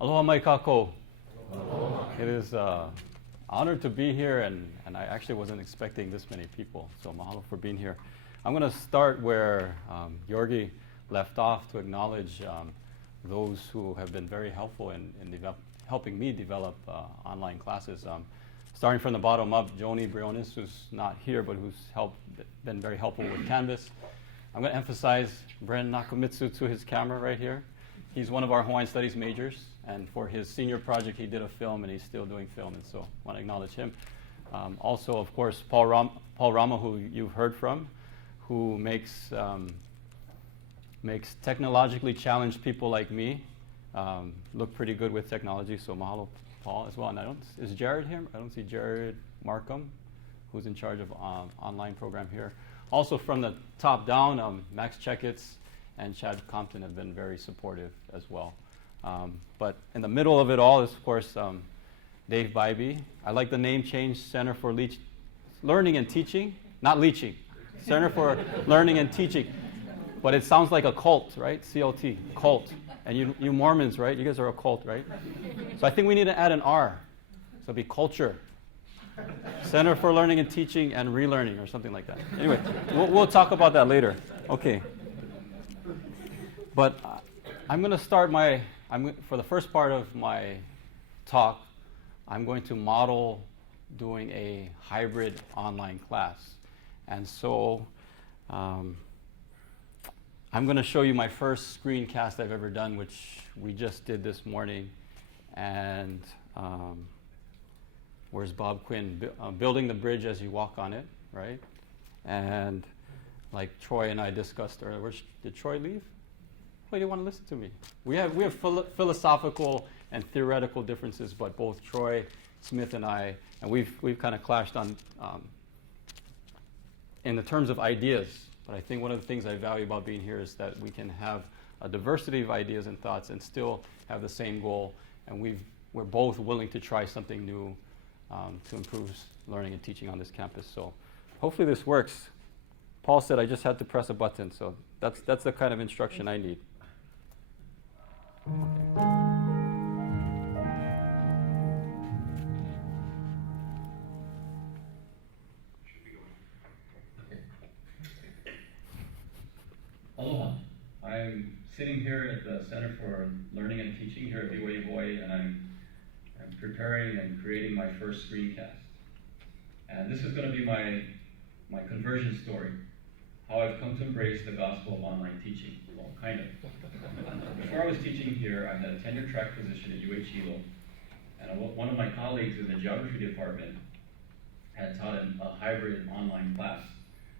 Aloha mai kako. It is an honor to be here, and I actually wasn't expecting this many people, so mahalo for being here. I'm going to start where Georgi left off to acknowledge those who have been very helpful in helping me develop online classes. Starting from the bottom up, Joni Briones, who's not here, but who's been very helpful with Canvas. I'm going to emphasize Bren Nakamitsu to his camera right here. He's one of our Hawaiian Studies majors, and for his senior project, he did a film, and he's still doing film, and so I want to acknowledge him. Also, of course, Paul Rama, who you've heard from, who makes technologically challenged people like me look pretty good with technology, so mahalo, Paul, as well. And is Jared here? I don't see Jared Markham, who's in charge of online program here. Also from the top down, Max Checkitz and Chad Compton have been very supportive as well. But in the middle of it all is, of course, Dave Bybee. I like the name change, Center for Learning and Teaching, not leeching, Center for Learning and Teaching. But it sounds like a cult, right? CLT, cult. And you Mormons, right? You guys are a cult, right? So I think we need to add an R. So it'll be culture. Center for Learning and Teaching and Relearning or something like that. Anyway, we'll talk about that later. Okay. But I'm going to start for the first part of my talk, I'm going to model doing a hybrid online class. And so I'm going to show you my first screencast I've ever done, which we just did this morning. And where's Bob Quinn? Building the bridge as you walk on it, right? And like Troy and I discussed earlier, did Troy leave? Oh, you didn't want to listen to me. We have philosophical and theoretical differences, but both Troy Smith and I, and we've kind of clashed on in the terms of ideas. But I think one of the things I value about being here is that we can have a diversity of ideas and thoughts and still have the same goal. And we're both willing to try something new to improve learning and teaching on this campus. So hopefully this works. Paul said I just had to press a button, so that's the kind of instruction I need. Okay. Aloha. I'm sitting here at the Center for Learning and Teaching here at BYU Hawaii, and I'm preparing and creating my first screencast. And this is going to be my conversion story, how I've come to embrace the gospel of online teaching. Well, kind of. Before I was teaching here, I had a tenure track position at UH Hilo, and one of my colleagues in the geography department had taught a hybrid online class.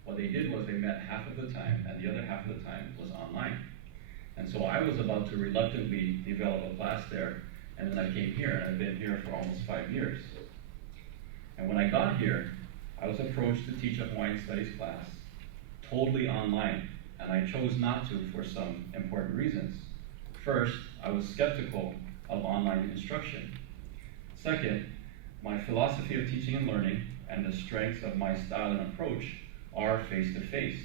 What they did was they met half of the time, and the other half of the time was online. And so I was about to reluctantly develop a class there, and then I came here, and I've been here for almost 5 years. And when I got here, I was approached to teach a Hawaiian Studies class totally online, and I chose not to for some important reasons. First, I was skeptical of online instruction. Second, my philosophy of teaching and learning and the strengths of my style and approach are face-to-face.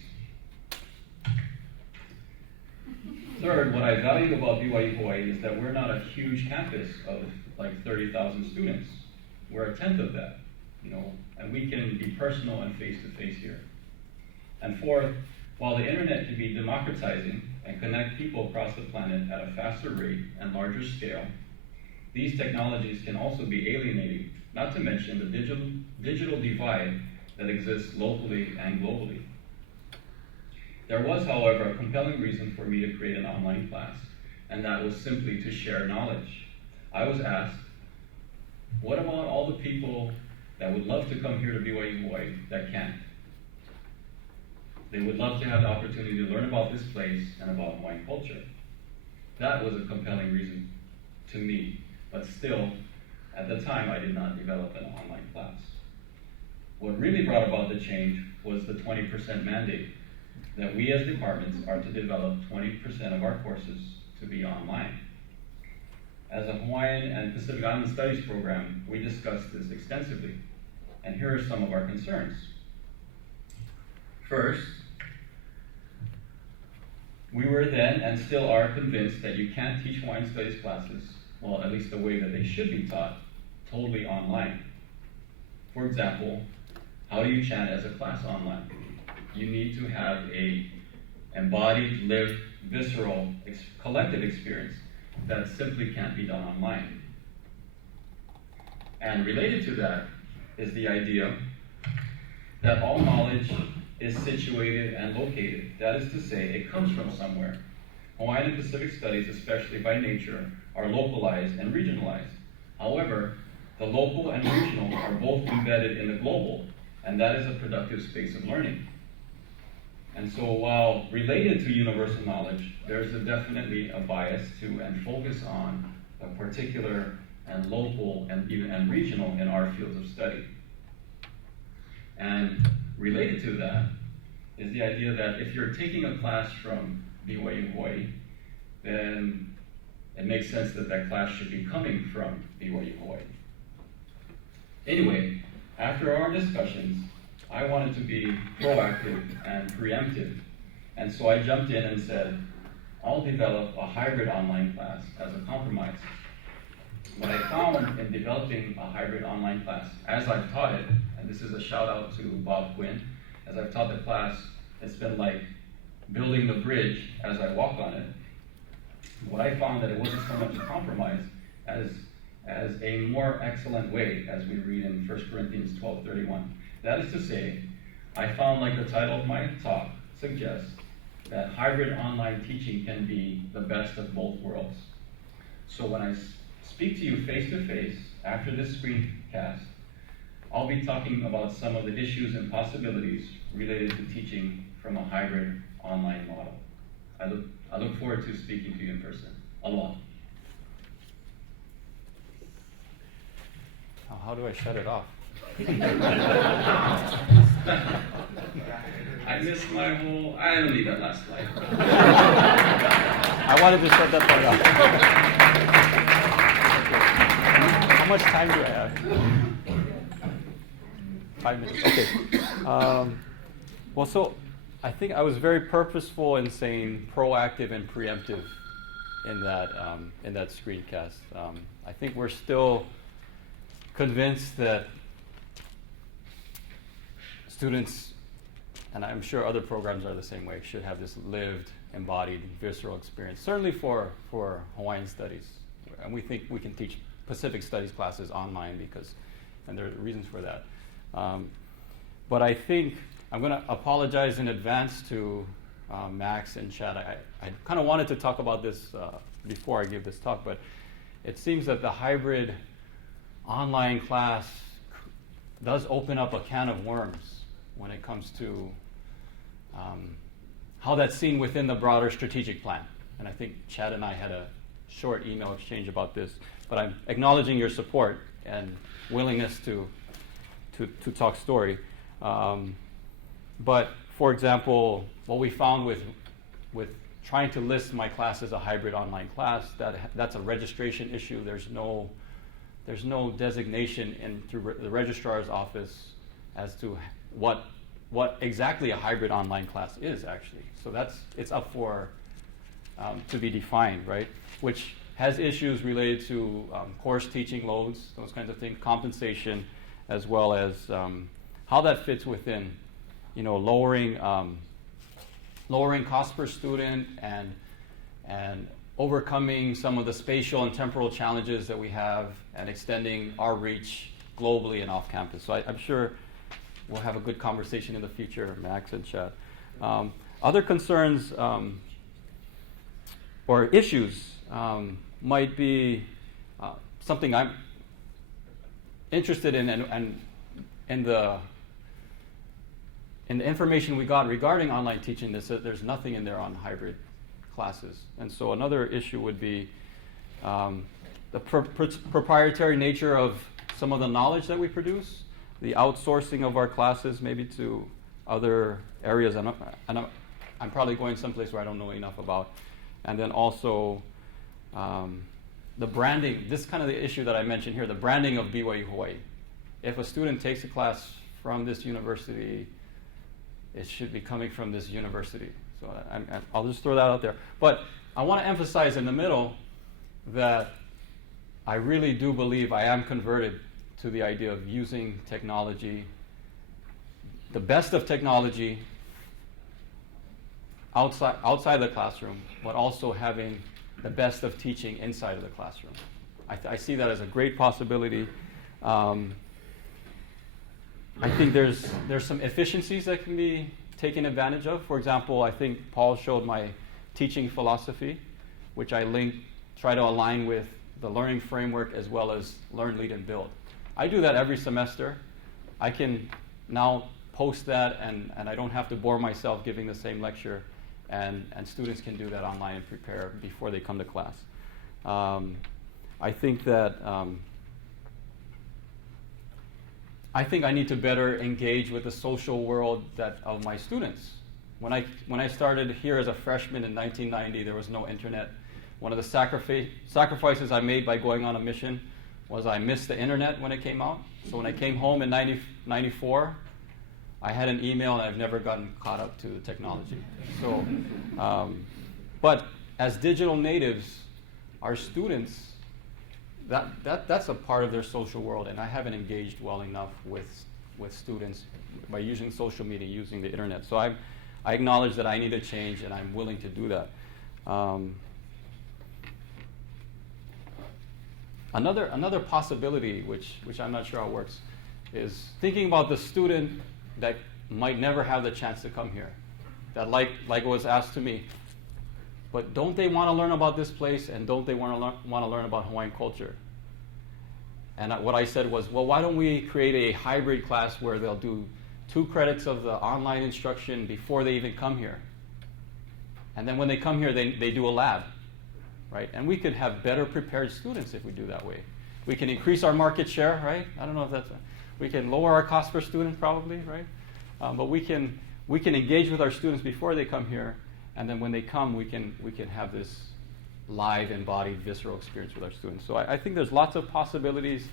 Third, what I value about BYU Hawaii is that we're not a huge campus of like 30,000 students. We're a tenth of that, and we can be personal and face-to-face here. And fourth, while the internet can be democratizing and connect people across the planet at a faster rate and larger scale, these technologies can also be alienating, not to mention the digital divide that exists locally and globally. There was, however, a compelling reason for me to create an online class, and that was simply to share knowledge. I was asked, what about all the people that would love to come here to BYU Hawaii that can't? They would love to have the opportunity to learn about this place and about Hawaiian culture. That was a compelling reason to me, but still, at the time, I did not develop an online class. What really brought about the change was the 20% mandate, that we as departments are to develop 20% of our courses to be online. As a Hawaiian and Pacific Island Studies program, we discussed this extensively, and here are some of our concerns. First, we were then and still are convinced that you can't teach Hawaiian Studies classes well, at least the way that they should be taught, totally online. For example, how do you chant as a class online? You need to have a embodied, lived, visceral, collective experience that simply can't be done online. And related to that is the idea that all knowledge is situated and located. That is to say, it comes from somewhere. Hawaiian and Pacific studies, especially by nature, are localized and regionalized. However, the local and regional are both embedded in the global, and that is a productive space of learning. And so while related to universal knowledge, there's definitely a bias to and focus on a particular and local and even regional in our fields of study. And related to that is the idea that if you're taking a class from BYU Hawaii, then it makes sense that that class should be coming from BYU Hawaii. Anyway, after our discussions, I wanted to be proactive and preemptive, and so I jumped in and said, I'll develop a hybrid online class as a compromise. What I found in developing a hybrid online class, as I've taught it, and this is a shout out to Bob Quinn, as I've taught the class, it's been like building the bridge as I walk on it. What I found that it wasn't so much a compromise as a more excellent way, as we read in 1 Corinthians 12:31. That is to say, I found, like the title of my talk suggests, that hybrid online teaching can be the best of both worlds. So when I speak to you face to face after this screencast, I'll be talking about some of the issues and possibilities related to teaching from a hybrid online model. I look forward to speaking to you in person. Aloha. How do I shut it off? I missed my whole, I don't need that last slide. I wanted to shut that part off. How much time do I have? 5 minutes. Okay. Well, so I think I was very purposeful in saying proactive and preemptive in that screencast. I think we're still convinced that students, and I'm sure other programs are the same way, should have this lived, embodied, visceral experience, certainly for Hawaiian studies. And we think we can teach Pacific studies classes online and there are reasons for that. But I think I'm going to apologize in advance to Max and Chad. I kind of wanted to talk about this before I give this talk, but it seems that the hybrid online class does open up a can of worms when it comes to how that's seen within the broader strategic plan. And I think Chad and I had a short email exchange about this, but I'm acknowledging your support and willingness to talk story. But for example, what we found with trying to list my class as a hybrid online class, that's a registration issue. There's no designation through the registrar's office as to what exactly a hybrid online class is actually. So it's up for to be defined, right? Which has issues related to course teaching loads, those kinds of things, compensation, as well as how that fits within, lowering cost per student and overcoming some of the spatial and temporal challenges that we have and extending our reach globally and off campus. So I'm sure we'll have a good conversation in the future, Max and Chad. Other concerns or issues might be something I'm interested in and in the information we got regarding online teaching, there's nothing in there on hybrid classes. And so another issue would be the proprietary nature of some of the knowledge that we produce, the outsourcing of our classes maybe to other areas, and I'm probably going someplace where I don't know enough about. And then also the branding, this is kind of the issue that I mentioned here, the branding of BYU Hawaii. If a student takes a class from this university, it should be coming from this university. So I'll just throw that out there. But I want to emphasize in the middle that I really do believe I am converted to the idea of using technology, the best of technology, outside the classroom, but also having the best of teaching inside of the classroom. I see that as a great possibility. I think there's some efficiencies that can be taken advantage of. For example, I think Paul showed my teaching philosophy, which I try to align with the learning framework as well as learn, lead, and build. I do that every semester. I can now post that, and I don't have to bore myself giving the same lecture, and students can do that online and prepare before they come to class. I think that I need to better engage with the social world of my students. When I started here as a freshman in 1990, there was no internet. One of the sacrifices I made by going on a mission was I missed the internet when it came out. So when I came home in 94, I had an email, and I've never gotten caught up to the technology. So, but as digital natives, our students, that's a part of their social world, and I haven't engaged well enough with students by using social media, using the internet. So I acknowledge that I need to change, and I'm willing to do that. Another possibility, which I'm not sure how it works, is thinking about the student that might never have the chance to come here, that like was asked to me, but don't they want to learn about this place, and don't they want to learn about Hawaiian culture? And what I said was, well, why don't we create a hybrid class where they'll do 2 credits of the online instruction before they even come here, and then when they come here, they do a lab, right? And we could have better prepared students if we do that way. We can increase our market share, right? I don't know if we can lower our cost per student probably, right? But we can engage with our students before they come here, and then when they come, we can have this live, embodied, visceral experience with our students. So I think there's lots of possibilities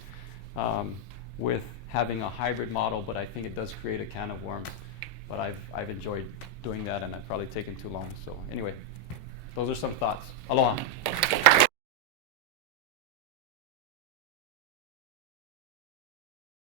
with having a hybrid model, but I think it does create a can of worms. But I've enjoyed doing that, and I've probably taken too long. So anyway, those are some thoughts. Aloha.